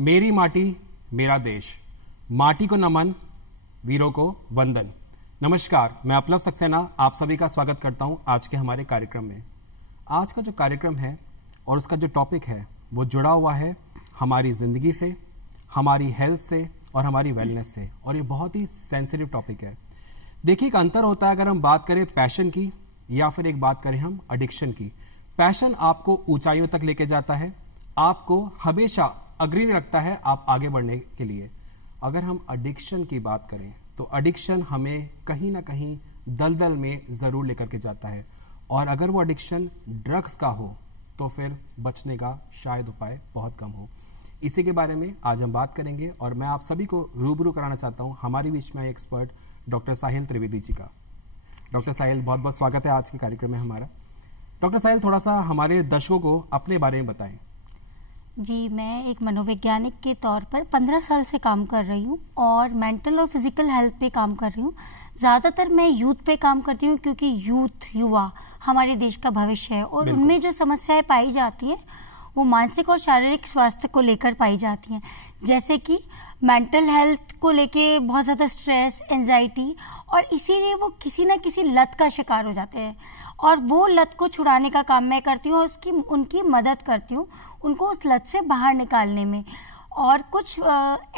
मेरी माटी मेरा देश, माटी को नमन, वीरों को वंदन। नमस्कार, मैं अपलव सक्सेना आप सभी का स्वागत करता हूं आज के हमारे कार्यक्रम में। आज का जो कार्यक्रम है और उसका जो टॉपिक है वो जुड़ा हुआ है हमारी ज़िंदगी से, हमारी हेल्थ से और हमारी वेलनेस से, और ये बहुत ही सेंसिटिव टॉपिक है। देखिए, एक अंतर होता है अगर हम बात करें पैशन की या फिर एक बात करें हम एडिक्शन की। पैशन आपको ऊंचाइयों तक लेके जाता है, आपको हमेशा अग्रणी रखता है आप आगे बढ़ने के लिए। अगर हम एडिक्शन की बात करें तो एडिक्शन हमें कहीं ना कहीं दलदल में ज़रूर लेकर के जाता है, और अगर वो एडिक्शन ड्रग्स का हो तो फिर बचने का शायद उपाय बहुत कम हो। इसी के बारे में आज हम बात करेंगे और मैं आप सभी को रूबरू कराना चाहता हूँ हमारे बीच में एक्सपर्ट डॉक्टर साहिल त्रिवेदी जी का। डॉक्टर साहिल, बहुत बहुत स्वागत है आज के कार्यक्रम में हमारा। डॉक्टर साहिल, थोड़ा सा हमारे दर्शकों को अपने बारे में बताएं। जी, मैं एक मनोवैज्ञानिक के तौर पर 15 साल से काम कर रही हूँ और मेंटल और फिजिकल हेल्थ पे काम कर रही हूँ। ज़्यादातर मैं यूथ पे काम करती हूँ क्योंकि युवा हमारे देश का भविष्य है, और उनमें जो समस्याएं पाई जाती हैं वो मानसिक और शारीरिक स्वास्थ्य को लेकर पाई जाती हैं, जैसे कि मेंटल हेल्थ को लेके बहुत ज़्यादा स्ट्रेस, एंजाइटी, और इसीलिए वो किसी न किसी लत का शिकार हो जाते हैं। और वो लत को छुड़ाने का काम मैं करती हूँ और उनकी मदद करती हूँ उनको उस लत से बाहर निकालने में। और कुछ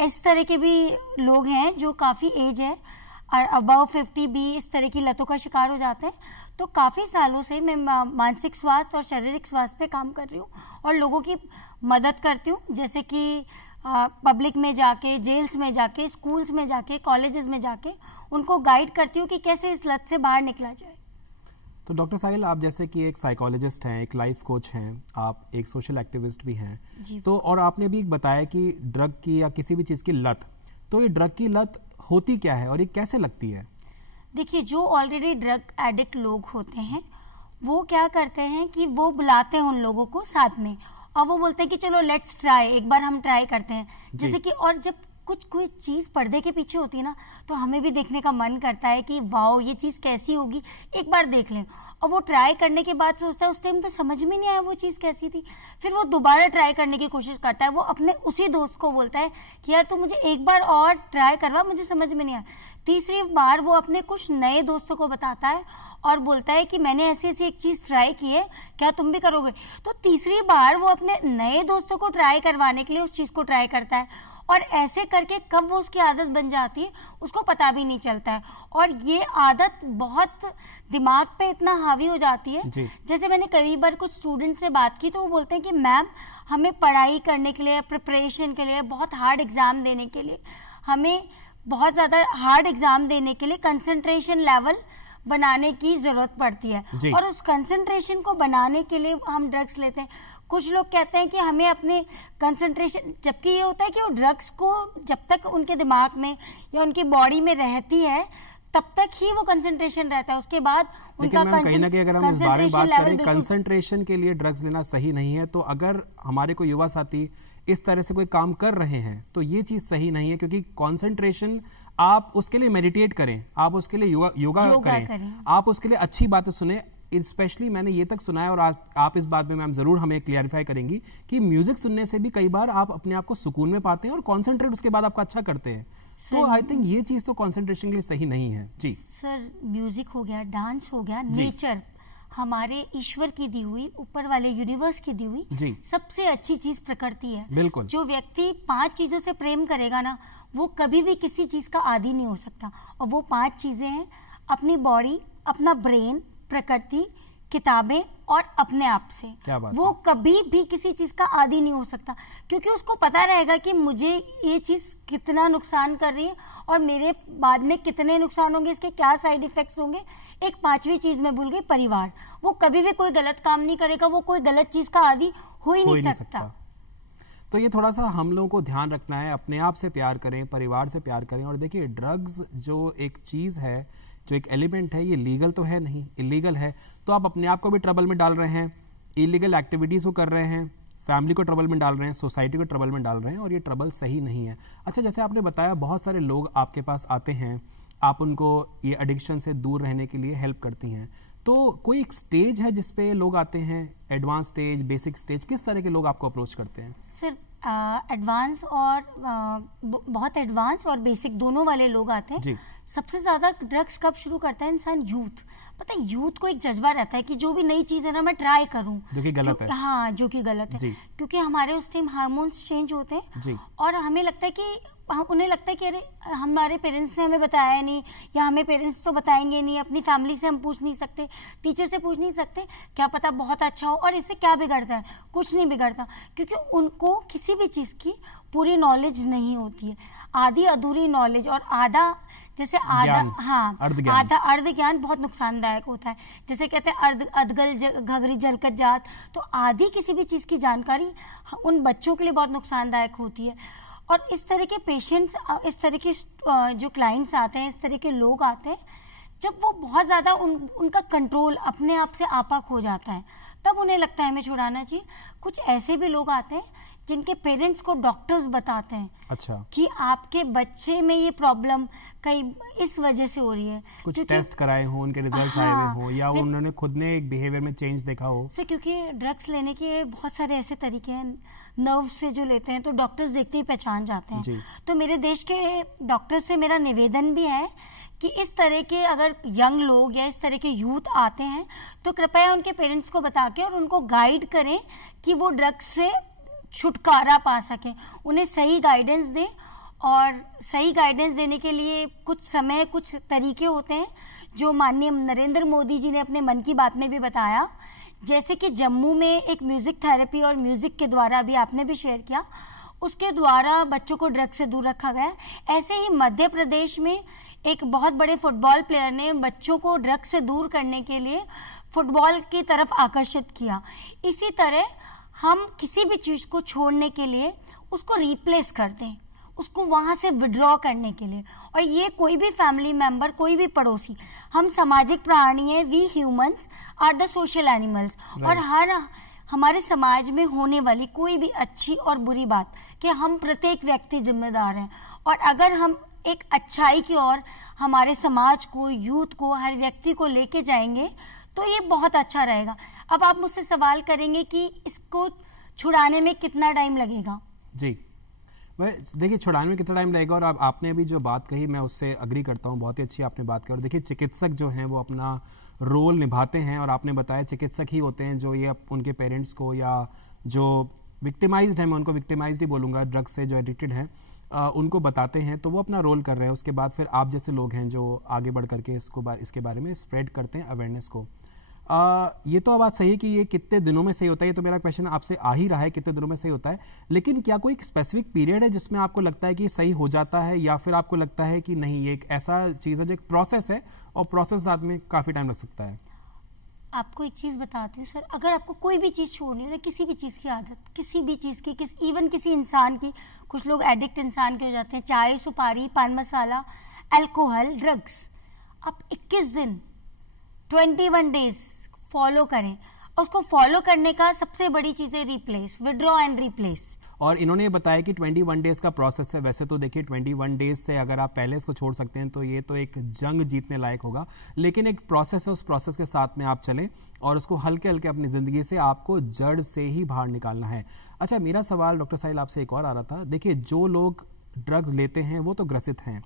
इस तरह के भी लोग हैं जो काफ़ी एज है और अबव 50 भी इस तरह की लतों का शिकार हो जाते हैं। तो काफ़ी सालों से मैं मानसिक स्वास्थ्य और शारीरिक स्वास्थ्य पे काम कर रही हूँ और लोगों की मदद करती हूँ, जैसे कि पब्लिक में जाके, जेल्स में जाके, स्कूल्स में जाके, कॉलेजेस में जाके उनको गाइड करती हूँ कि कैसे इस लत से बाहर निकला जाए। तो डॉक्टर साहिल, आप जैसे कि एक साइकोलॉजिस्ट हैं, एक लाइफ कोच हैं, आप एक सोशल एक्टिविस्ट भी हैं, तो और आपने भी बताया कि ड्रग की या किसी भी चीज़ की लत, तो ये ड्रग की लत होती क्या है और ये कैसे लगती है? देखिए, जो ऑलरेडी ड्रग एडिक्ट लोग होते हैं वो क्या करते हैं कि वो बुलाते हैं उन लोगों को साथ में और वो बोलते हैं कि चलो लेट्स ट्राई, एक बार हम ट्राई करते हैं। जैसे कि, और जब कोई चीज़ पर्दे के पीछे होती है ना, तो हमें भी देखने का मन करता है कि वाओ ये चीज़ कैसी होगी, एक बार देख लें। और वो ट्राई करने के बाद सोचता है उस टाइम तो समझ में नहीं आया वो चीज़ कैसी थी, फिर वो दोबारा ट्राई करने की कोशिश करता है। वो अपने उसी दोस्त को बोलता है कि यार तू मुझे एक बार और ट्राई करवा, मुझे समझ में नहीं आया। तीसरी बार वो अपने कुछ नए दोस्तों को बताता है और बोलता है कि मैंने ऐसी ऐसी एक चीज़ ट्राई की है, क्या तुम भी करोगे? तो तीसरी बार वो अपने नए दोस्तों को ट्राई करवाने के लिए उस चीज़ को ट्राई करता है, और ऐसे करके कब वो उसकी आदत बन जाती है उसको पता भी नहीं चलता है। और ये आदत बहुत दिमाग पे इतना हावी हो जाती है। जैसे मैंने कई बार कुछ स्टूडेंट से बात की तो वो बोलते हैं कि मैम, हमें पढ़ाई करने के लिए, प्रिपरेशन के लिए, बहुत हार्ड एग्जाम देने के लिए, हमें बहुत ज़्यादा हार्ड एग्जाम देने के लिए कंसंट्रेशन लेवल बनाने की ज़रूरत पड़ती है, और उस कंसंट्रेशन को बनाने के लिए हम ड्रग्स लेते हैं। कुछ लोग कहते हैं कि हमें अपने कंसंट्रेशन, जबकि ये होता है कि वो ड्रग्स को जब तक उनके दिमाग में या उनकी बॉडी में रहती है तब तक ही वो कंसंट्रेशन रहता है, उसके बाद उनका कहीं ना कहीं अगर हम इस बारे में बात करें, कंसंट्रेशन के लिए ड्रग्स लेना सही नहीं है। तो अगर हमारे को युवा साथी इस तरह से कोई काम कर रहे हैं तो ये चीज़ सही नहीं है, क्योंकि कंसंट्रेशन आप उसके लिए मेडिटेट करें, आप उसके लिए योगा करें, आप उसके लिए अच्छी बातें सुने। स्पेशली मैंने ये तक सुना है, और आप इस बात में मैम ज़रूर हमें क्लियरिफाई करेंगी कि म्यूजिक सुनने से भी कई बार आप अपने आप को सुकून में पाते हैं और कॉन्सेंट्रेट उसके बाद आपका अच्छा करते हैं। तो आई थिंक ये चीज़ तो कॉन्सेंट्रेशन के लिए सही नहीं है। जी सर, म्यूजिक हो गया, डांस हो गया, नेचर हमारे ईश्वर की दी हुई, ऊपर वाले यूनिवर्स की दी हुई सबसे अच्छी चीज प्रकृति है। बिल्कुल। जो व्यक्ति 5 चीजों से प्रेम करेगा ना, वो कभी भी किसी चीज का आदी नहीं हो सकता। और वो 5 चीजें हैं अपनी बॉडी, अपना ब्रेन, प्रकृति, किताबें और अपने आप से। क्या बात वो कभी भी किसी चीज का आदी नहीं हो सकता, क्योंकि उसको पता रहेगा कि मुझे ये चीज कितना नुकसान कर रही है और मेरे बाद में कितने नुकसान होंगे, इसके क्या साइड इफेक्ट्स होंगे। एक 5वीं चीज मैं भूल गई, परिवार। वो कभी भी कोई गलत काम नहीं करेगा, वो कोई गलत चीज का आदी हो ही नहीं सकता। तो ये थोड़ा सा हम लोगों को ध्यान रखना है, अपने आप से प्यार करें, परिवार से प्यार करें। और देखिए, ड्रग्स जो एक चीज है, जो एक एलिमेंट है, ये लीगल तो है नहीं, इलीगल है। तो आप अपने आप को भी ट्रबल में डाल रहे हैं, इलीगल एक्टिविटीज़ को कर रहे हैं, फैमिली को ट्रबल में डाल रहे हैं, सोसाइटी को ट्रबल में डाल रहे हैं, और ये ट्रबल सही नहीं है। अच्छा, जैसे आपने बताया बहुत सारे लोग आपके पास आते हैं, आप उनको ये एडिक्शन से दूर रहने के लिए हेल्प करती हैं, तो कोई एक स्टेज है जिसपे लोग आते हैं, एडवांस स्टेज, बेसिक स्टेज, किस तरह के लोग आपको अप्रोच करते हैं? सर, एडवांस और बहुत एडवांस और बेसिक दोनों वाले लोग आते हैं। सबसे ज्यादा ड्रग्स कब शुरू करता है इंसान? यूथ। पता है, यूथ को एक जज्बा रहता है कि जो भी नई चीज है ना मैं ट्राई करूं, जो कि गलत है। हाँ, जो कि गलत है, क्योंकि हमारे उस टाइम हार्मोन्स चेंज होते हैं और हमें लगता है कि उन्हें लगता है कि अरे हमारे पेरेंट्स ने हमें बताया नहीं, या हमें पेरेंट्स तो बताएंगे नहीं, अपनी फैमिली से हम पूछ नहीं सकते, टीचर से पूछ नहीं सकते, क्या पता बहुत अच्छा हो, और इससे क्या बिगड़ता है? कुछ नहीं बिगड़ता, क्योंकि उनको किसी भी चीज की पूरी नॉलेज नहीं होती है। आधी अधूरी नॉलेज और आधा, जैसे आधा, हाँ, आधा अर्ध ज्ञान बहुत नुकसानदायक होता है। जैसे कहते हैं अर्ध अधगल घगरी जलकत जात, तो आधी किसी भी चीज की जानकारी उन बच्चों के लिए बहुत नुकसानदायक होती है। और इस तरह के पेशेंट्स, इस तरह के जो क्लाइंट्स आते हैं, इस तरह के लोग आते हैं, जब वो बहुत ज़्यादा उनका कंट्रोल अपने आप से आपा खो जाता है, तब उन्हें लगता है हमें छुड़ाना चाहिए। कुछ ऐसे भी लोग आते हैं जिनके पेरेंट्स को डॉक्टर्स बताते हैं, अच्छा, कि आपके बच्चे में ये प्रॉब्लम कई इस वजह से हो रही है, कुछ टेस्ट कराए हो, उनके रिजल्ट्स आए हुए हो, या उन्होंने खुद ने एक बिहेवियर में चेंज देखा हो। क्योंकि ड्रग्स लेने के बहुत सारे ऐसे तरीके हैं, नर्व से जो लेते हैं तो डॉक्टर्स देखते ही पहचान जाते हैं। तो मेरे देश के डॉक्टर्स से मेरा निवेदन भी है कि इस तरह के अगर यंग लोग या इस तरह के यूथ आते हैं तो कृपया उनके पेरेंट्स को बता के और उनको गाइड करें कि वो ड्रग्स से छुटकारा पा सके, उन्हें सही गाइडेंस दें। और सही गाइडेंस देने के लिए कुछ समय, कुछ तरीके होते हैं जो माननीय नरेंद्र मोदी जी ने अपने मन की बात में भी बताया। जैसे कि जम्मू में एक म्यूजिक थेरेपी और म्यूजिक के द्वारा, अभी आपने भी शेयर किया, उसके द्वारा बच्चों को ड्रग्स से दूर रखा गया। ऐसे ही मध्य प्रदेश में एक बहुत बड़े फुटबॉल प्लेयर ने बच्चों को ड्रग्स से दूर करने के लिए फुटबॉल की तरफ आकर्षित किया। इसी तरह हम किसी भी चीज को छोड़ने के लिए उसको रिप्लेस कर दें, उसको वहां से विड्रॉ करने के लिए। और ये कोई भी फैमिली मेंबर, कोई भी पड़ोसी, हम सामाजिक प्राणी हैं, we humans are the social animals. और हमारे समाज में होने वाली कोई भी अच्छी और बुरी बात कि हम प्रत्येक व्यक्ति जिम्मेदार हैं। और अगर हम एक अच्छाई की ओर हमारे समाज को, यूथ को, हर व्यक्ति को लेके जाएंगे तो ये बहुत अच्छा रहेगा। अब आप मुझसे सवाल करेंगे कि इसको छुड़ाने में कितना टाइम लगेगा? जी, देखिए छुड़ाने में कितना टाइम लगेगा, और आपने अभी जो बात कही मैं उससे अग्री करता हूँ, बहुत ही अच्छी आपने बात की। और देखिए चिकित्सक जो हैं वो अपना रोल निभाते हैं, और आपने बताया चिकित्सक ही होते हैं जो ये उनके पेरेंट्स को, या जो विक्टिमाइज्ड हैं, मैं उनको विक्टिमाइज्ड ही बोलूँगा, ड्रग्स से जो एडिक्टेड हैं, उनको बताते हैं, तो वो अपना रोल कर रहे हैं। उसके बाद फिर आप जैसे लोग हैं जो आगे बढ़ करके इसके बारे में स्प्रेड करते हैं अवेयरनेस को। ये तो बात सही है कि ये कितने दिनों में सही होता है, ये तो मेरा क्वेश्चन आपसे आ ही रहा है, कितने दिनों में सही होता है। लेकिन क्या कोई स्पेसिफिक पीरियड है जिसमें आपको लगता है कि सही हो जाता है, या फिर आपको लगता है कि नहीं ये एक ऐसा चीज़ है जो एक प्रोसेस है और प्रोसेस साथ में काफ़ी टाइम लग सकता है? आपको एक चीज़ बताती हूँ सर, अगर आपको कोई भी चीज़ छोड़नी है, किसी भी चीज़ की आदत, किसी भी चीज़ की, इवन किसी इंसान की, कुछ लोग एडिक्ट इंसान के हो जाते हैं, चाय, सुपारी, पान मसाला, अल्कोहल, ड्रग्स, आप 21 दिन 21 डेज फॉलो करें। उसको फॉलो करने का सबसे बड़ी चीज़ है रिप्लेस, विड्रॉ एंड रिप्लेस। और इन्होंने बताया कि 21 डेज का प्रोसेस है। वैसे तो देखिए 21 डेज से अगर आप पहले इसको छोड़ सकते हैं तो ये तो एक जंग जीतने लायक होगा, लेकिन एक प्रोसेस है, उस प्रोसेस के साथ में आप चलें और उसको हल्के हल्के अपनी ज़िंदगी से आपको जड़ से ही बाहर निकालना है। अच्छा, मेरा सवाल डॉक्टर साहिल आपसे एक और आ रहा था। देखिए जो लोग ड्रग्स लेते हैं वो तो ग्रसित हैं,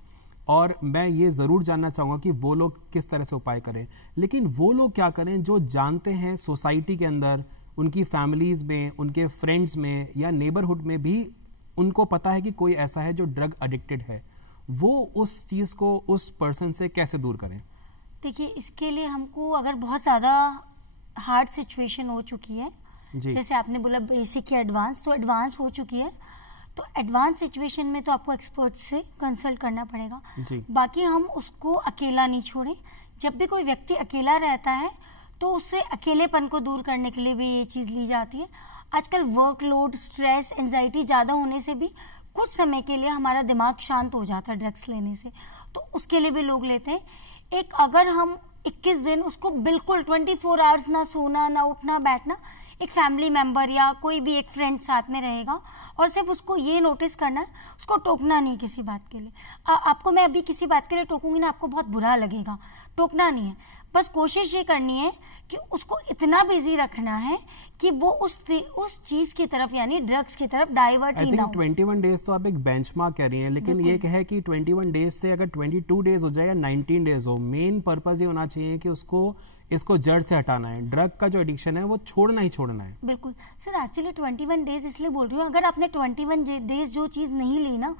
और मैं ये ज़रूर जानना चाहूँगा कि वो लोग किस तरह से उपाय करें, लेकिन वो लोग क्या करें जो जानते हैं सोसाइटी के अंदर, उनकी फैमिलीज़ में, उनके फ्रेंड्स में या नेबरहुड में भी उनको पता है कि कोई ऐसा है जो ड्रग एडिक्टेड है, वो उस चीज़ को उस पर्सन से कैसे दूर करें? देखिए इसके लिए हमको, अगर बहुत ज़्यादा हार्ड सिचुएशन हो चुकी है, जैसे आपने बोला बेसिक या एडवांस, तो एडवांस हो चुकी है, तो एडवांस सिचुएशन में तो आपको एक्सपर्ट से कंसल्ट करना पड़ेगा। बाकी हम उसको अकेला नहीं छोड़े। जब भी कोई व्यक्ति अकेला रहता है तो उससे अकेलेपन को दूर करने के लिए भी ये चीज़ ली जाती है। आजकल वर्कलोड, स्ट्रेस, एंजाइटी ज़्यादा होने से भी कुछ समय के लिए हमारा दिमाग शांत हो जाता है ड्रग्स लेने से, तो उसके लिए भी लोग लेते हैं। एक अगर हम 21 दिन उसको बिल्कुल 24 आवर्स ना सोना ना उठना बैठना, एक फैमिली मेंबर या कोई भी एक फ्रेंड साथ में रहेगा और सिर्फ उसको ये नोटिस करना है, उसको टोकना नहीं किसी बात के लिए। आपको मैं अभी किसी बात के लिए टोकूंगी ना, आपको बहुत बुरा लगेगा, टोकना नहीं है। बस कोशिश ये करनी है कि उसको इतना बिजी रखना है कि वो उस चीज की तरफ यानी ड्रग्स की तरफ डाइवर्ट ही ना हो। 21 डेज तो आप एक बेंचमार्क कह रही हैं, लेकिन ये है कि 21 डेज से अगर 22 डेज हो जाए या 19 डेज हो, मेन पर्पस ये होना चाहिए कि इसको जड़ से हटाना है। ड्रग का जो एडिक्शन है वो छोड़ना ही छोड़ना है। बिल्कुल सर, एक्चुअली 21 डेज इसलिए बोल रही हूँ, अगर आपने 21 डेज जो चीज नहीं ली ना,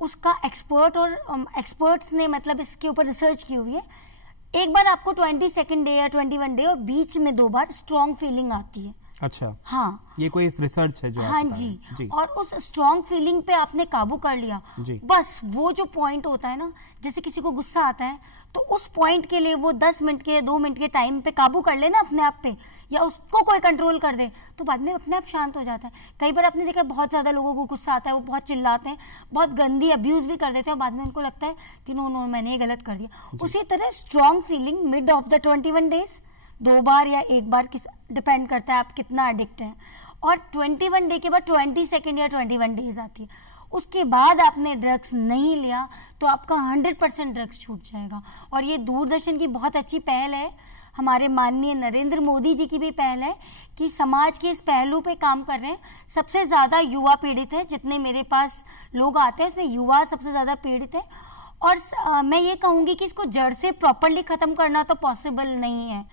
उसका एक्सपर्ट्स ने मतलब इसके ऊपर रिसर्च की हुई है। एक बार आपको 22nd डे या 21 डे और बीच में 2 बार स्ट्रॉन्ग फीलिंग आती है। अच्छा, हाँ, ये कोई रिसर्च है जो हाँ जी। और उस स्ट्रॉन्ग फीलिंग पे आपने काबू कर लिया, बस वो जो पॉइंट होता है ना, जैसे किसी को गुस्सा आता है तो उस पॉइंट के लिए वो 10 मिनट के 2 मिनट के टाइम पे काबू कर लेना अपने आप पे, या उसको कोई कंट्रोल कर दे, तो बाद में अपने आप शांत हो जाता है। कई बार आपने देखा बहुत ज्यादा लोगों को गुस्सा आता है, वो बहुत चिल्लाते हैं, बहुत गंदी अब्यूज भी कर देते हैं, बाद में उनको लगता है कि नो मैंने ये गलत कर दिया। उसी तरह strong feeling mid of the 21 days 2 बार या 1 बार डिपेंड करता है आप कितना एडिक्ट हैं। और 21 डे के बाद 22nd या 21 डेज आती है। उसके बाद आपने ड्रग्स नहीं लिया तो आपका 100% ड्रग्स छूट जाएगा। और ये दूरदर्शन की बहुत अच्छी पहल है, हमारे माननीय नरेंद्र मोदी जी की भी पहल है कि समाज के इस पहलू पे काम कर रहे हैं। सबसे ज्यादा युवा पीड़ित है, जितने मेरे पास लोग आते हैं उसमें युवा सबसे ज्यादा पीड़ित है। और मैं ये कहूंगी कि इसको जड़ से प्रॉपरली खत्म करना तो पॉसिबल नहीं है,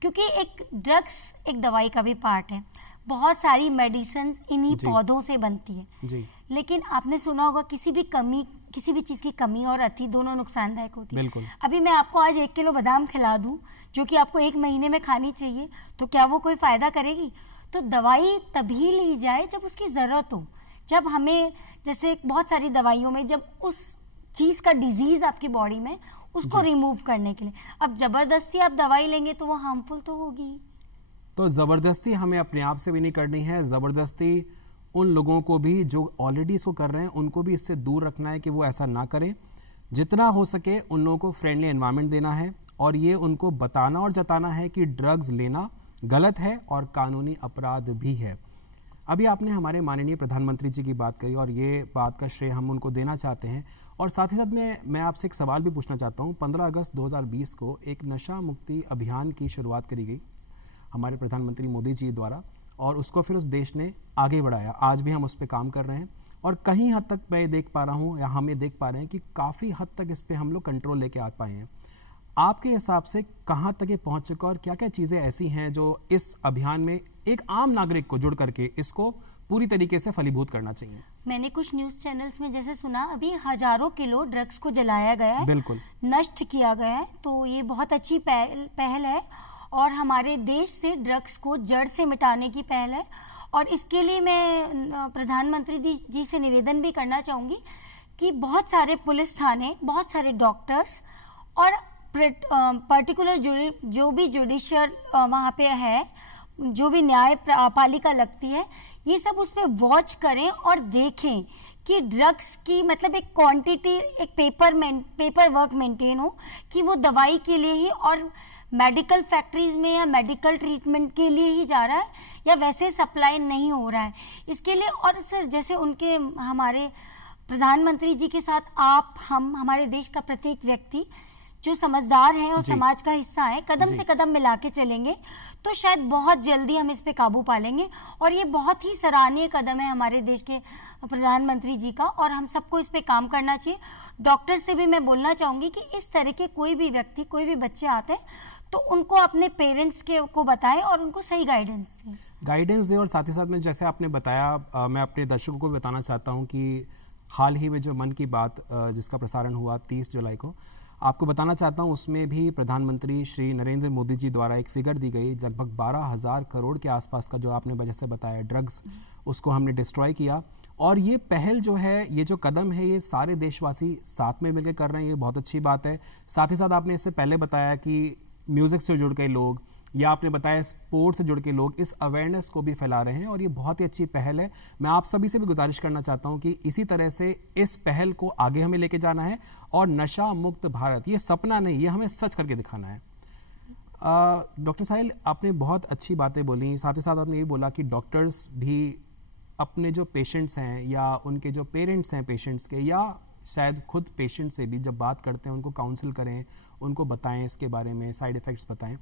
क्योंकि एक ड्रग्स एक दवाई का भी पार्ट है। बहुत सारी मेडिसिन इन्हीं पौधों से बनती है जी। लेकिन आपने सुना होगा किसी भी चीज की कमी और अति दोनों नुकसानदायक होती है। बिल्कुल। अभी मैं आपको आज 1 किलो बादाम खिला दूं जो कि आपको 1 महीने में खानी चाहिए, तो क्या वो कोई फायदा करेगी? तो दवाई तभी ली जाए जब उसकी जरूरत हो, जब हमें जैसे बहुत सारी दवाइयों में जब उस चीज का डिजीज आपकी बॉडी में उसको रिमूव करने के लिए। अब जबरदस्ती आप दवाई लेंगे तो वो हार्मफुल तो होगी। तो जबरदस्ती हमें अपने आप से भी नहीं करनी है, जबरदस्ती उन लोगों को भी जो ऑलरेडी इसको कर रहे हैं उनको भी इससे दूर रखना है कि वो ऐसा ना करें। जितना हो सके उन लोगों को फ्रेंडली एनवायरनमेंट देना है और ये उनको बताना और जताना है कि ड्रग्स लेना गलत है और कानूनी अपराध भी है। अभी आपने हमारे माननीय प्रधानमंत्री जी की बात कही और ये बात का श्रेय हम उनको देना चाहते हैं। और साथ ही साथ मैं आपसे एक सवाल भी पूछना चाहता हूँ। 15 अगस्त 2020 को एक नशा मुक्ति अभियान की शुरुआत करी गई हमारे प्रधानमंत्री मोदी जी द्वारा और उसको फिर उस देश ने आगे बढ़ाया। आज भी हम उस पर काम कर रहे हैं और कहीं हद तक मैं देख पा रहा हूँ या हम ये देख पा रहे हैं कि काफ़ी हद तक इस पर हम लोग कंट्रोल लेके आ पाए हैं। आपके हिसाब से कहाँ तक ये पहुँच चुका और क्या क्या चीज़ें ऐसी हैं जो इस अभियान में एक आम नागरिक को जुड़ करके इसको पूरी तरीके से फलीभूत करना चाहिए? मैंने कुछ न्यूज चैनल्स में जैसे सुना अभी हजारों किलो ड्रग्स को जलाया गया है, बिल्कुल नष्ट किया गया है, तो ये बहुत अच्छी पहल है और हमारे देश से ड्रग्स को जड़ से मिटाने की पहल है। और इसके लिए मैं प्रधानमंत्री जी से निवेदन भी करना चाहूंगी कि बहुत सारे पुलिस थाने, बहुत सारे डॉक्टर्स और पर्टिकुलर जो भी जुडिशियल वहाँ पे है, जो भी न्याय पालिका लगती है, ये सब उस पर वॉच करें और देखें कि ड्रग्स की मतलब एक क्वांटिटी, एक पेपर वर्क मेंटेन हो कि वो दवाई के लिए ही और मेडिकल फैक्ट्रीज में या मेडिकल ट्रीटमेंट के लिए ही जा रहा है या वैसे सप्लाई नहीं हो रहा है। इसके लिए और सर जैसे उनके हमारे प्रधानमंत्री जी के साथ आप हमारे देश का प्रत्येक व्यक्ति जो समझदार है और समाज का हिस्सा है, कदम से कदम मिला के चलेंगे तो शायद बहुत जल्दी हम इस पे काबू पा लेंगे। और ये बहुत ही सराहनीय कदम है हमारे देश के प्रधानमंत्री जी का और हम सबको इस पे काम करना चाहिए। डॉक्टर से भी मैं बोलना चाहूंगी कि इस तरह के कोई भी व्यक्ति, कोई भी बच्चे आते हैं तो उनको अपने पेरेंट्स को बताएं और उनको सही गाइडेंस दें। और साथ ही साथ में जैसे आपने बताया, मैं अपने दर्शकों को बताना चाहता हूँ कि हाल ही में जो मन की बात जिसका प्रसारण हुआ 30 जुलाई को, आपको बताना चाहता हूं उसमें भी प्रधानमंत्री श्री नरेंद्र मोदी जी द्वारा एक फिगर दी गई, लगभग 12,000 करोड़ के आसपास का जो आपने वजह से बताया ड्रग्स, उसको हमने डिस्ट्रॉय किया। और ये पहल जो है, ये जो कदम है, ये सारे देशवासी साथ में मिलकर कर रहे हैं, ये बहुत अच्छी बात है। साथ ही साथ आपने इससे पहले बताया कि म्यूजिक से जुड़ गए लोग या आपने बताया स्पोर्ट्स से जुड़ के लोग इस अवेयरनेस को भी फैला रहे हैं और ये बहुत ही अच्छी पहल है। मैं आप सभी से भी गुजारिश करना चाहता हूं कि इसी तरह से इस पहल को आगे हमें लेके जाना है और नशा मुक्त भारत ये सपना नहीं, ये हमें सच करके दिखाना है। डॉक्टर साहिल, आपने बहुत अच्छी बातें बोली, साथ ही साथ आपने ये बोला कि डॉक्टर्स भी अपने जो पेशेंट्स हैं या उनके जो पेरेंट्स हैं पेशेंट्स के, या शायद खुद पेशेंट से भी जब बात करते हैं उनको काउंसिल करें, उनको बताएं इसके बारे में, साइड इफ़ेक्ट्स बताएं।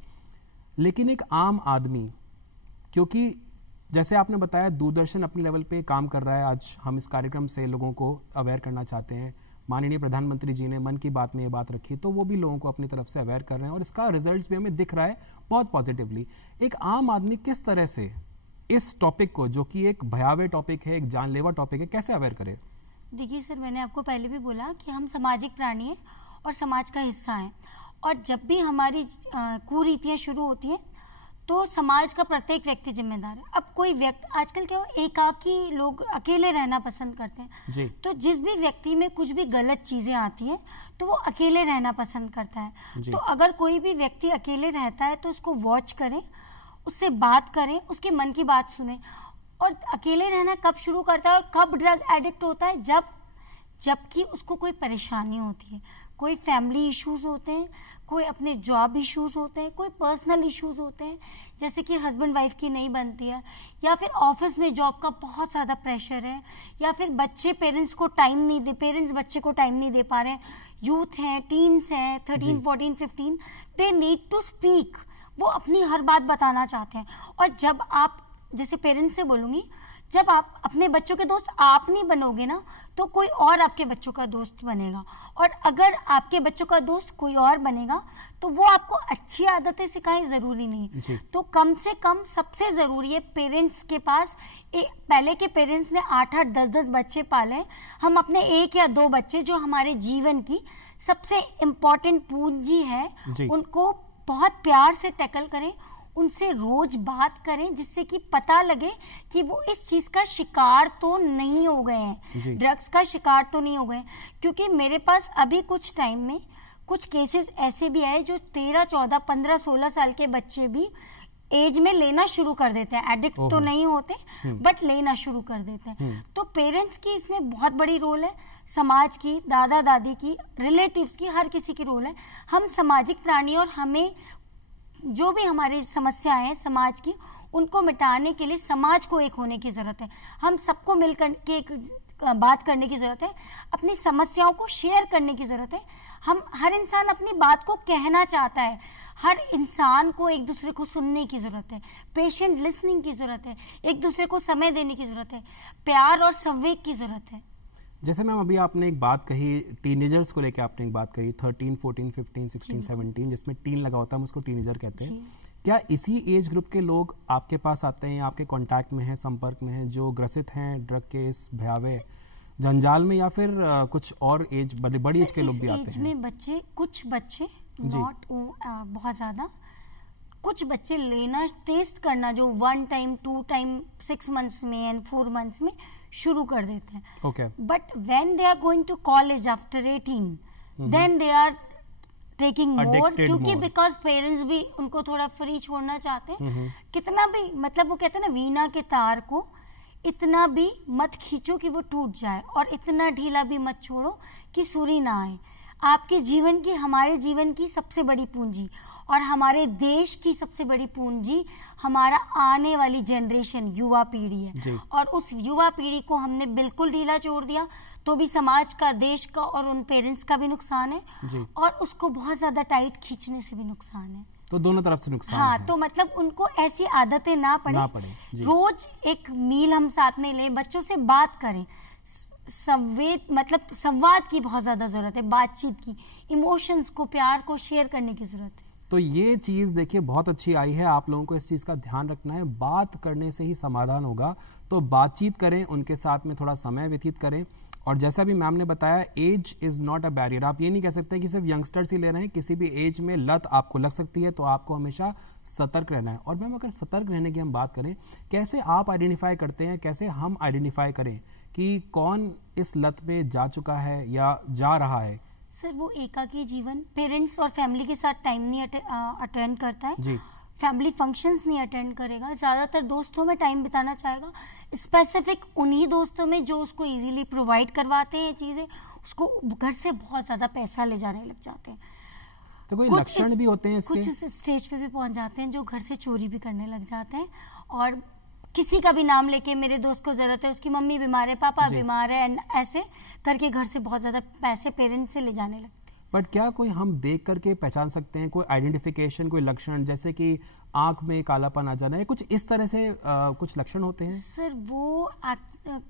लेकिन एक आम आदमी, क्योंकि जैसे आपने बताया दूरदर्शन अपने लेवल पे काम कर रहा है, आज हम इस कार्यक्रम से लोगों को अवेयर करना चाहते हैं, माननीय प्रधानमंत्री जी ने मन की बात में ये बात रखी, तो वो भी लोगों को अपनी तरफ से अवेयर कर रहे हैं और इसका रिजल्ट्स भी हमें दिख रहा है बहुत पॉजिटिवली। एक आम आदमी किस तरह से इस टॉपिक को, जो कि एक भयावह टॉपिक है, एक जानलेवा टॉपिक है, कैसे अवेयर करे? देखिए सर, मैंने आपको पहले भी बोला कि हम सामाजिक प्राणी हैं और समाज का हिस्सा हैं, और जब भी हमारी कुरीतियाँ शुरू होती हैं तो समाज का प्रत्येक व्यक्ति जिम्मेदार है। अब कोई व्यक्ति, आजकल क्या हो, एकाकी लोग अकेले रहना पसंद करते हैं जी। तो जिस भी व्यक्ति में कुछ भी गलत चीजें आती हैं तो वो अकेले रहना पसंद करता है। तो अगर कोई भी व्यक्ति अकेले रहता है तो उसको वॉच करें, उससे बात करें, उसके मन की बात सुने। और अकेले रहना कब शुरू करता है और कब ड्रग एडिक्ट होता है? जबकि उसको कोई परेशानी होती है, कोई फैमिली इश्यूज होते हैं, कोई अपने जॉब इश्यूज होते हैं, कोई पर्सनल इश्यूज होते हैं, जैसे कि हस्बैंड वाइफ की नहीं बनती है, या फिर ऑफिस में जॉब का बहुत ज़्यादा प्रेशर है, या फिर बच्चे पेरेंट्स बच्चे को टाइम नहीं दे पा रहे हैं, यूथ हैं, टीन्स हैं, 13, 14, 15, दे नीड टू स्पीक, वो अपनी हर बात बताना चाहते हैं। और जब आप, जैसे पेरेंट्स से बोलूँगी, जब आप अपने बच्चों के दोस्त आप नहीं बनोगे ना, तो कोई और आपके बच्चों का दोस्त बनेगा, और अगर आपके बच्चों का दोस्त कोई और बनेगा तो वो आपको अच्छी आदतें सिखाएं, जरूरी नहीं। तो कम से कम सबसे जरूरी है पेरेंट्स के पास, पहले के पेरेंट्स ने 8-8, 10-10 बच्चे पाले, हम अपने 1 या 2 बच्चे जो हमारे जीवन की सबसे इम्पोर्टेंट पूंजी है, उनको बहुत प्यार से टैकल करें, उनसे रोज बात करें, जिससे कि पता लगे कि वो इस चीज का शिकार तो नहीं हो गए हैं, ड्रग्स का शिकार तो नहीं हो गए। क्योंकि मेरे पास अभी कुछ टाइम में कुछ केसेस ऐसे भी आए जो 13, 14, 15, 16 साल के बच्चे भी एज में लेना शुरू कर देते हैं। एडिक्ट तो नहीं होते बट लेना शुरू कर देते हैं। तो पेरेंट्स की इसमें बहुत बड़ी रोल है, समाज की, दादा दादी की, रिलेटिव्स की, हर किसी की रोल है। हम सामाजिक प्राणी, और हमें जो भी हमारी समस्याएं हैं समाज की, उनको मिटाने के लिए समाज को एक होने की जरूरत है। हम सबको मिलकर के बात करने की जरूरत है, अपनी समस्याओं को शेयर करने की जरूरत है। हम हर इंसान अपनी बात को कहना चाहता है, हर इंसान को एक दूसरे को सुनने की जरूरत है, पेशेंट लिसनिंग की जरूरत है, एक दूसरे को समय देने की जरूरत है, प्यार और संवेग की जरूरत है। जैसे मैम अभी आपने एक बात कही, टीनेजर्स को लेकर आपने एक बात कही, 13, 14, 15, 16, 17, जिसमें टीन लगा होता है, हम उसको टीनेजर कहते हैं। क्या इसी एज ग्रुप के लोग आपके पास आते हैं, आपके कांटेक्ट में हैं, संपर्क में हैं, जो ग्रसित हैं ड्रग के इस भयावह जंजाल में, या फिर कुछ और एज, बड़ी एज के लोग भी आते हैं? में कुछ बच्चे नॉट बहुत ज्यादा, कुछ बच्चे लेना, टेस्ट करना, जो 1 टाइम 2 टाइम 6 मंथ्स में एंड 4 मंथ्स में शुरू कर देते हैं। But when they are going to college after 18, then they are taking more, क्योंकि बिकॉज पेरेंट्स भी उनको थोड़ा फ्री छोड़ना चाहते हैं। कितना भी, मतलब वो कहते हैं ना, वीणा के तार को इतना भी मत खींचो कि वो टूट जाए, और इतना ढीला भी मत छोड़ो कि सुरी ना आए। आपके जीवन की, हमारे जीवन की सबसे बड़ी पूंजी और हमारे देश की सबसे बड़ी पूंजी हमारा आने वाली जनरेशन, युवा पीढ़ी है। और उस युवा पीढ़ी को हमने बिल्कुल ढीला छोड़ दिया तो भी समाज का, देश का और उन पेरेंट्स का भी नुकसान है, और उसको बहुत ज्यादा टाइट खींचने से भी नुकसान है। तो दोनों तरफ से नुकसान है। तो मतलब उनको ऐसी आदतें ना पड़े। रोज एक मील हम साथ में लें, बच्चों से बात करें, संवाद की बहुत ज्यादा जरूरत है, बातचीत की, इमोशंस को, प्यार को शेयर करने की जरूरत है। तो ये चीज देखिए बहुत अच्छी आई है, आप लोगों को इस चीज का ध्यान रखना है। बात करने से ही समाधान होगा, तो बातचीत करें, उनके साथ में थोड़ा समय व्यतीत करें। और जैसा भी मैम ने बताया, age is not a barrier. आप ये नहीं कह सकते कि सिर्फ यंगस्टर्स ही ले रहे हैं, किसी भी एज में लत आपको लग सकती है, तो आपको हमेशा सतर्क रहना है। और मैम अगर सतर्क रहने की हम बात करें, कैसे आप आइडेंटिफाई करते हैं, कैसे हम आइडेंटिफाई करें कि कौन इस लत में जा चुका है या जा रहा है? सर, वो एकाकी जीवन, पेरेंट्स और फैमिली के साथ टाइम नहीं अटेंड करता है जी, फैमिली फंक्शंस नहीं अटेंड करेगा, ज्यादातर दोस्तों में टाइम बिताना चाहेगा, स्पेसिफिक उन्हीं दोस्तों में जो उसको इजीली प्रोवाइड करवाते हैं चीजें, उसको घर से बहुत ज्यादा पैसा ले जाने लग जाते हैं। तो कोई लक्षण भी होते हैं इसके? कुछ स्टेज पे भी पहुंच जाते हैं जो घर से चोरी भी करने लग जाते हैं, और किसी का भी नाम लेके मेरे दोस्त को जरूरत है, उसकी मम्मी बीमार है, पापा बीमार है, एंड ऐसे करके घर से बहुत ज्यादा पैसे पेरेंट्स से ले जाने लगते हैं। बट क्या कोई हम देख करके पहचान सकते हैं, कोई आइडेंटिफिकेशन, कोई लक्षण, जैसे कि आंख में कालापन आ जाना है, कुछ इस तरह से कुछ लक्षण होते हैं? सर वो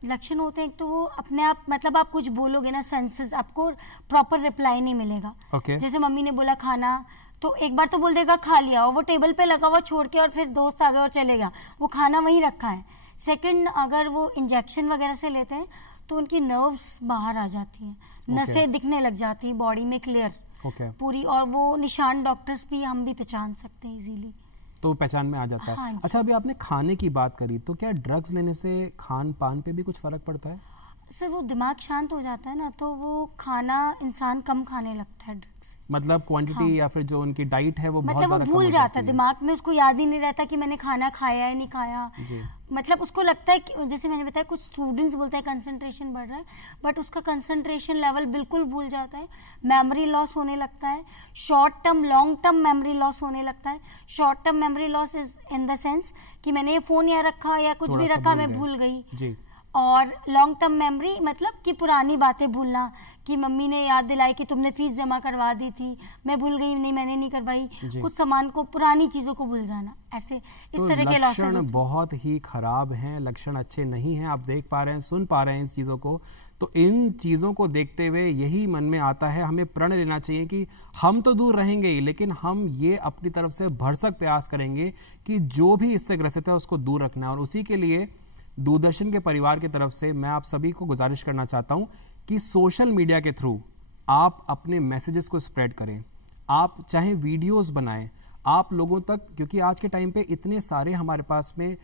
लक्षण होते हैं, तो वो अपने आप, मतलब आप कुछ बोलोगे ना, सेंसेस, आपको प्रॉपर रिप्लाई नहीं मिलेगा। जैसे मम्मी ने बोला खाना, तो एक बार तो बोल देगा खा लिया, और वो टेबल पे लगा हुआ छोड़ के और फिर दोस्त आ गए और चले गया, वो खाना वहीं रखा है। सेकंड, अगर वो इंजेक्शन वगैरह से लेते हैं तो उनकी नर्व्स बाहर आ जाती हैं, नसें दिखने लग जाती हैं बॉडी में क्लियर पूरी, और वो निशान डॉक्टर्स भी, हम भी पहचान सकते हैं इजीली, तो पहचान में आ जाता है। हाँ, अच्छा, अभी आपने खाने की बात करी, तो क्या ड्रग्स लेने से खान पान पे भी कुछ फर्क पड़ता है? सर वो दिमाग शांत हो जाता है ना, तो वो खाना इंसान कम खाने लगता है ड्रग्स, मतलब क्वांटिटी या फिर जो उनकी डाइट है वो बहुत मतलब ज्यादा वो भूल जाता है, दिमाग में उसको याद ही नहीं रहता कि मैंने खाना खाया है नहीं खाया। मतलब उसको लगता है कि, जैसे मैंने बताया, कुछ स्टूडेंट्स बोलते हैं कंसंट्रेशन बढ़ रहा है, बट उसका कंसंट्रेशन लेवल बिल्कुल भूल जाता है, मेमोरी लॉस होने लगता है, short term long term memory loss होने लगता है। Short term memory loss is in the sense कि मैंने ये फोन यहाँ रखा या कुछ भी रखा, मैं भूल गई। और लॉन्ग टर्म मेमोरी मतलब कि पुरानी बातें भूलना, कि मम्मी ने याद दिलाई कि तुमने फीस जमा करवा दी थी, मैं भूल गई, नहीं मैंने नहीं करवाई, कुछ सामान को, पुरानी चीजों को भूल जाना, ऐसे इस तरह के लॉसेस। लक्षण बहुत ही खराब हैं, लक्षण अच्छे नहीं हैं, आप देख पा रहे हैं, सुन पा रहे हैं इस चीजों को। तो इन चीजों को देखते हुए यही मन में आता है, हमें प्रण लेना चाहिए कि हम तो दूर रहेंगे ही, लेकिन हम ये अपनी तरफ से भरसक प्रयास करेंगे कि जो भी इससे ग्रसित है उसको दूर रखना है। और उसी के लिए दूरदर्शन के परिवार की तरफ से मैं आप सभी को गुजारिश करना चाहता हूं कि सोशल मीडिया के थ्रू आप अपने मैसेजेस को स्प्रेड करें, आप चाहे वीडियोस बनाएं, आप लोगों तक, क्योंकि आज के टाइम पे इतने सारे हमारे पास में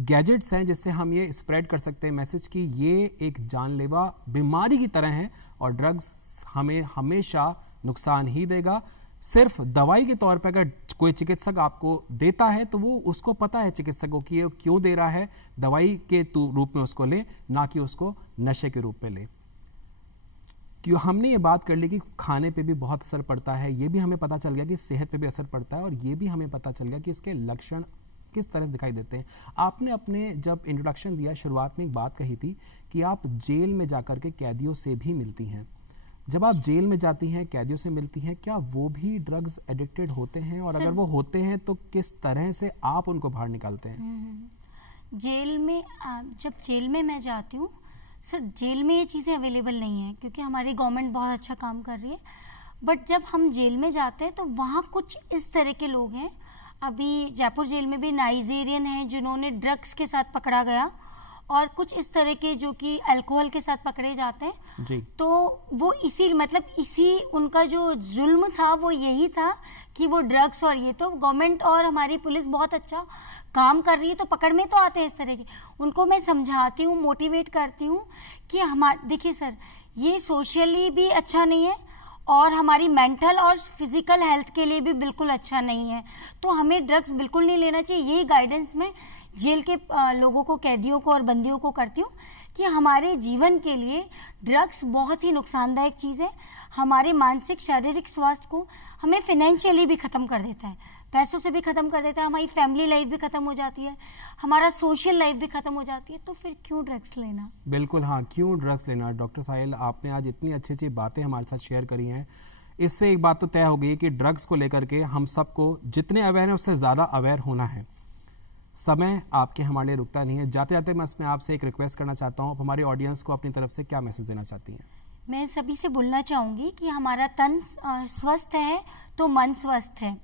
गैजेट्स हैं जिससे हम ये स्प्रेड कर सकते हैं मैसेज कि ये एक जानलेवा बीमारी की तरह है और ड्रग्स हमें हमेशा नुकसान ही देगा। सिर्फ दवाई के तौर पर अगर कोई चिकित्सक आपको देता है तो वो उसको पता है चिकित्सकों की क्यों दे रहा है, दवाई के रूप में उसको ले, ना कि उसको नशे के रूप में ले। क्यों हमने ये बात कर ली कि खाने पे भी बहुत असर पड़ता है, ये भी हमें पता चल गया कि सेहत पे भी असर पड़ता है, और ये भी हमें पता चल गया कि इसके लक्षण किस तरह से दिखाई देते हैं। आपने अपने जब इंट्रोडक्शन दिया, शुरुआत में एक बात कही थी कि आप जेल में जाकर के कैदियों से भी मिलती हैं। जब आप जेल में जाती हैं, कैदियों से मिलती हैं, क्या वो भी ड्रग्स एडिक्टेड होते हैं, और अगर वो होते हैं तो किस तरह से आप उनको बाहर निकालते हैं? जेल में, जब जेल में मैं जाती हूँ सर, जेल में ये चीज़ें अवेलेबल नहीं है क्योंकि हमारी गवर्नमेंट बहुत अच्छा काम कर रही है, बट जब हम जेल में जाते हैं तो वहाँ कुछ इस तरह के लोग हैं। अभी जयपुर जेल में भी नाइजीरियन हैं जिन्होंने ड्रग्स के साथ पकड़ा गया, और कुछ इस तरह के जो कि अल्कोहल के साथ पकड़े जाते हैं जी। तो वो इसी उनका जो जुल्म था वो यही था कि वो ड्रग्स, और ये तो गवर्नमेंट और हमारी पुलिस बहुत अच्छा काम कर रही है, तो पकड़ में तो आते हैं इस तरह के। उनको मैं समझाती हूँ, मोटिवेट करती हूँ कि देखिए सर, ये सोशली भी अच्छा नहीं है और हमारी मेंटल और फिजिकल हेल्थ के लिए भी बिल्कुल अच्छा नहीं है, तो हमें ड्रग्स बिल्कुल नहीं लेना चाहिए। यही गाइडेंस मैं जेल के लोगों को, कैदियों को और बंदियों को करती हूँ कि हमारे जीवन के लिए ड्रग्स बहुत ही नुकसानदायक चीज़ है। हमारे मानसिक शारीरिक स्वास्थ्य को हमें फाइनेंशियली भी ख़त्म कर देता है, पैसों से भी ख़त्म कर देता है, हमारी फैमिली लाइफ भी ख़त्म हो जाती है, हमारा सोशल लाइफ भी ख़त्म हो जाती है, तो फिर क्यों ड्रग्स लेना? बिल्कुल हाँ, क्यों ड्रग्स लेना। डॉक्टर साहिल, आपने आज इतनी अच्छी अच्छी बातें हमारे साथ शेयर करी हैं, इससे एक बात तो तय हो गई कि ड्रग्स को लेकर के हम सबको जितने अवेयर हैं उससे ज़्यादा अवेयर होना है। समय आपके हमारे लिए रुकता नहीं है। जाते जाते मैं इसमें आपसे एक रिक्वेस्ट करना चाहता हूँ, हमारे ऑडियंस को अपनी तरफ से क्या मैसेज देना चाहती हैं? मैं सभी से बोलना चाहूँगी कि हमारा तन स्वस्थ है तो मन स्वस्थ है,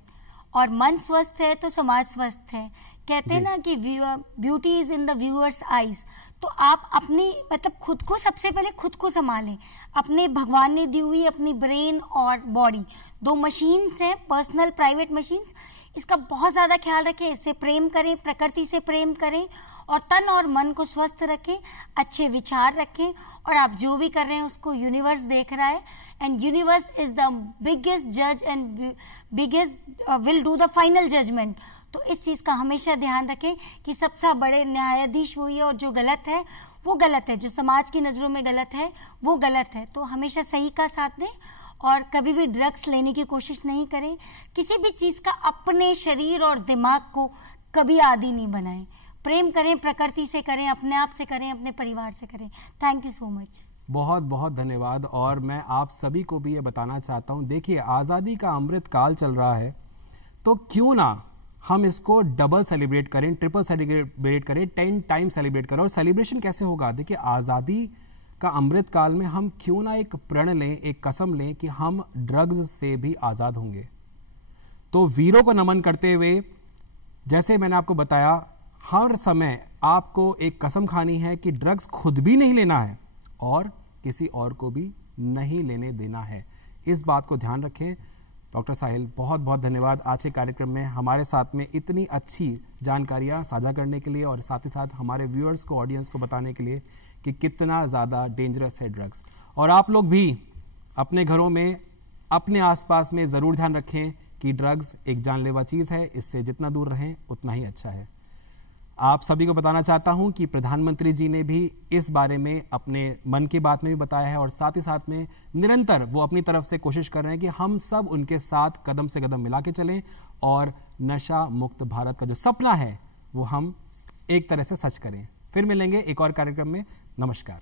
और मन स्वस्थ है तो समाज स्वस्थ है। कहते हैं ना कि beauty is in the viewers eyes. तो आप अपनी खुद को, सबसे पहले खुद को संभालें। अपने भगवान ने दी हुई अपनी ब्रेन और बॉडी, दो मशीन्स हैं, पर्सनल प्राइवेट मशीन्स, इसका बहुत ज़्यादा ख्याल रखें, इससे प्रेम करें, प्रकृति से प्रेम करें, और तन और मन को स्वस्थ रखें, अच्छे विचार रखें, और आप जो भी कर रहे हैं उसको यूनिवर्स देख रहा है, and universe is the biggest जज and biggest will do the final judgement. तो इस चीज़ का हमेशा ध्यान रखें कि सबसे बड़े न्यायाधीश वही है, और जो गलत है वो गलत है, जो समाज की नज़रों में गलत है वो गलत है। तो हमेशा सही का साथ दें और कभी भी ड्रग्स लेने की कोशिश नहीं करें। किसी भी चीज़ का अपने शरीर और दिमाग को कभी आदी नहीं बनाएं। प्रेम करें, प्रकृति से करें, अपने आप से करें, अपने परिवार से करें। Thank you so much. बहुत बहुत धन्यवाद। और मैं आप सभी को भी ये बताना चाहता हूँ, देखिए आज़ादी का अमृत काल चल रहा है, तो क्यों ना हम इसको डबल सेलिब्रेट करें, ट्रिपल सेलिब्रेट करें, 10 टाइम सेलिब्रेट करें। और सेलिब्रेशन कैसे होगा? देखिए आज़ादी का अमृत काल में हम क्यों ना एक प्रण लें, एक कसम लें कि हम ड्रग्स से भी आज़ाद होंगे। तो वीरों को नमन करते हुए, जैसे मैंने आपको बताया, हर समय आपको एक कसम खानी है कि ड्रग्स खुद भी नहीं लेना है और किसी और को भी नहीं लेने देना है। इस बात को ध्यान रखें। डॉक्टर साहिल, बहुत बहुत धन्यवाद आज के कार्यक्रम में हमारे साथ में इतनी अच्छी जानकारियां साझा करने के लिए और साथ ही साथ हमारे व्यूअर्स को, ऑडियंस को बताने के लिए कि कितना ज़्यादा डेंजरस है ड्रग्स। और आप लोग भी अपने घरों में, अपने आसपास में ज़रूर ध्यान रखें कि ड्रग्स एक जानलेवा चीज़ है, इससे जितना दूर रहें उतना ही अच्छा है। आप सभी को बताना चाहता हूं कि प्रधानमंत्री जी ने भी इस बारे में अपने मन की बात में भी बताया है और साथ ही साथ में निरंतर वो अपनी तरफ से कोशिश कर रहे हैं कि हम सब उनके साथ कदम से कदम मिला के चलें और नशा मुक्त भारत का जो सपना है वो हम एक तरह से सच करें। फिर मिलेंगे एक और कार्यक्रम में। नमस्कार।